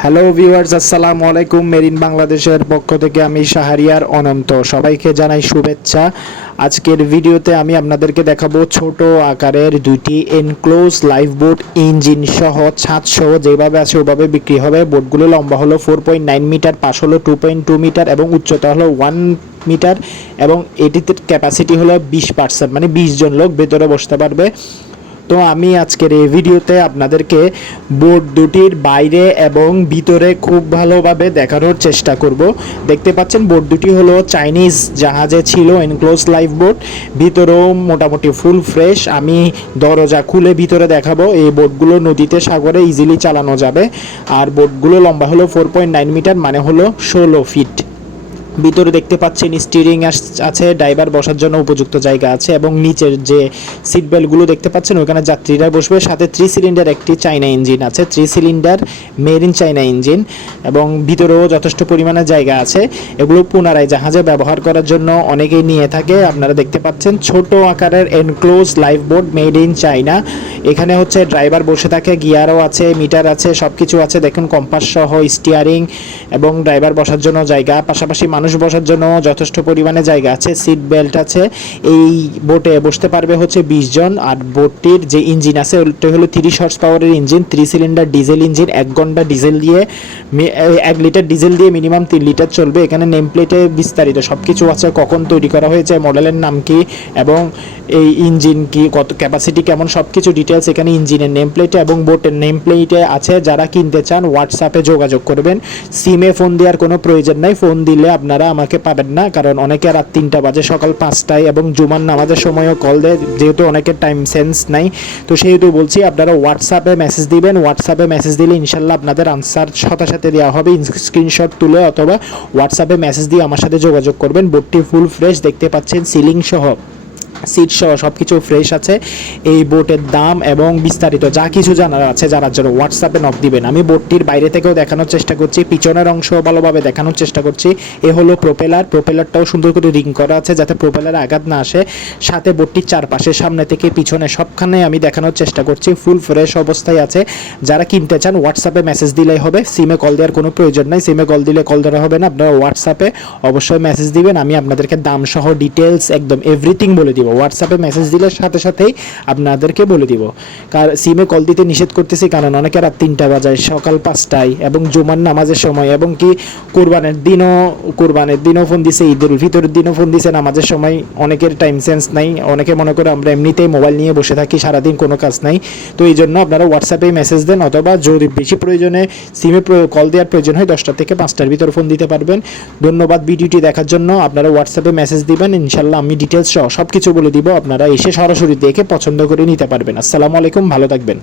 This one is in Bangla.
হ্যালো ভিউয়ার্স আসসালামু আলাইকুম মেরিন বাংলাদেশের পক্ষ থেকে আমি শাহরিয়ার অনন্ত। সবাইকে জানাই শুভেচ্ছা। আজকের ভিডিওতে আমি আপনাদেরকে দেখাবো ছোট আকারের দুইটি এনক্লোজ লাইফ বোট ইঞ্জিন সহ ছাদ সহ যেভাবে আছে ওভাবে বিক্রি হবে। বোটগুলো লম্বা হলো ফোর পয়েন্ট নাইন মিটার পাশ হলো টু পয়েন্ট টু মিটার এবং উচ্চতা হলো ওয়ান মিটার এবং এটিতে ক্যাপাসিটি হলো বিশ পার্সেন্ট মানে বিশ জন লোক ভেতরে বসতে পারবে। তো আমি আজকের এই ভিডিওতে আপনাদেরকে বোট দুটির বাইরে এবং ভিতরে খুব ভালোভাবে দেখানোর চেষ্টা করব। দেখতে পাচ্ছেন বোট দুটি হলো চাইনিজ জাহাজে ছিল এনক্লোজ লাইফ বোট ভিতরেও মোটামুটি ফুল ফ্রেশ আমি দরজা খুলে ভিতরে দেখাবো, এই বোটগুলো নদীতে, সাগরে ইজিলি চালানো যাবে। আর বোটগুলো লম্বা হলো ফোর পয়েন্ট নাইন মিটার মানে হলো ষোলো ফিট ভিতরে দেখতে পাচ্ছেন স্টিয়ারিং আছে ড্রাইভার বসার জন্য উপযুক্ত জায়গা আছে এবং নিচের যে সিট বেল্টগুলো দেখতে পাচ্ছেন ওখানে যাত্রীরা বসবে। সাথে থ্রি সিলিন্ডার একটি চাইনা ইঞ্জিন আছে three cylinder marine China engine এবং ভিতরেও যথেষ্ট পরিমাণে জায়গা আছে। এগুলো পুনরায় জাহাজে ব্যবহার করার জন্য অনেকেই নিয়ে থাকে। আপনারা দেখতে পাচ্ছেন, ছোট আকারের enclose life boat made in China এখানে হচ্ছে ড্রাইভার বসে থাকে গিয়ারও আছে মিটার আছে সব কিছু আছে। দেখুন কম্পাস সহ স্টিয়ারিং এবং ড্রাইভার বসার জন্য জায়গা। পাশাপাশি মানুষ বসার জন্য যথেষ্ট পরিমাণে জায়গা আছে সিট বেল্ট আছে। এই বোটে বসতে পারবে হচ্ছে বিশ জন আর বোটটির যে ইঞ্জিন আছে, ওটা হলো তিরিশ হর্স পাওয়ারের engine three cylinder diesel engine এক ঘণ্টা ডিজেল দিয়ে এক লিটার ডিজেল দিয়ে মিনিমাম তিন লিটার চলবে। এখানে নেম প্লেটে বিস্তারিত সব কিছু আছে, কখন তৈরি করা হয়েছে মডেলের নাম কি এবং এই ইঞ্জিন কি, কত ক্যাপাসিটি কেমন সব কিছু ডিটেলস এখানে ইঞ্জিনের নেম প্লেটে এবং বোটের নেম প্লেটে আছে। যারা কিনতে চান হোয়াটসঅ্যাপে যোগাযোগ করবেন। সিমে ফোন দেওয়ার কোনো প্রয়োজন নাই। ফোন দিলে আপনারা আমাকে পাবেন না, কারণ অনেকে রাত তিনটা বাজে, সকাল পাঁচটায় এবং জুমার নামাজের সময়ও কল দেয়, যেহেতু অনেকের টাইম সেন্স নাই। তো সেহেতু বলছি, আপনারা হোয়াটসঅ্যাপে মেসেজ দিবেন হোয়াটসঅ্যাপে মেসেজ দিলে ইনশাল্লাহ আপনাদের আনসার সাথে সাথে দেওয়া হবে। স্ক্রিনশট তুলে অথবা হোয়াটসঅ্যাপে মেসেজ দিয়ে আমার সাথে যোগাযোগ করবেন। বোর্ডটি ফুল ফ্রেশ দেখতে পাচ্ছেন সিলিং সহ। সিট সহ সব কিছু ফ্রেশ আছে। এই বোটের দাম এবং বিস্তারিত যা কিছু জানার আছে, জানার জন্য হোয়াটসঅ্যাপে নক দিবেন। আমি বোটটির বাইরে থেকেও দেখানোর চেষ্টা করছি, পিছনের অংশ ভালোভাবে দেখানোর চেষ্টা করছি। এ হলো প্রোপেলার প্রোপেলারটাও সুন্দর করে রিং করা আছে যাতে প্রোপেলারে আঘাত না আসে। সাথে বোটটির চারপাশে সামনে থেকে পিছনে সবখানে আমি দেখানোর চেষ্টা করছি ফুল ফ্রেশ অবস্থায় আছে। যারা কিনতে চান হোয়াটসঅ্যাপে মেসেজ দিলেই হবে। সিমে কল দেওয়ার কোনো প্রয়োজন নাই। সিমে কল দিলে কল ধরা হবে না। আপনারা হোয়াটসঅ্যাপে অবশ্যই মেসেজ দিবেন। আমি আপনাদেরকে দাম সহ ডিটেলস একদম এভরিথিং বলে দিব। হোয়াটসঅ্যাপে মেসেজ দিলে সাথে সাথেই আপনাদেরকে বলে দিব। কার সিমে কল দিতে নিষেধ করতেছি কারণ অনেকে রাত তিনটা বাজায়, সকাল পাঁচটায় এবং জুমার নামাজের সময় এবং কি কোরবানের দিনও কোরবানের দিনও ফোন দিছে, ঈদের ভিতরের দিনও ফোন দিছে, নামাজের সময় অনেকের টাইম সেন্স নাই। অনেকে মনে করে আমরা এমনিতেই মোবাইল নিয়ে বসে থাকি, সারাদিন কোনো কাজ নাই। তো এই জন্য আপনারা হোয়াটসঅ্যাপে মেসেজ দেন অথবা যদি বেশি প্রয়োজনে সিমে কল দেওয়ার প্রয়োজন হয় দশটা থেকে পাঁচটার ভিতরে ফোন দিতে পারবেন। ধন্যবাদ ভিডিওটি দেখার জন্য। আপনারা হোয়াটসঅ্যাপে মেসেজ দিবেন ইনশাল্লাহ আমি ডিটেলস সহ সব কিছু বলে দিব আপনারা এসে সরাসরি দেখে পছন্দ করে নিতে পারবেন। আসসালামু আলাইকুম ভালো থাকবেন।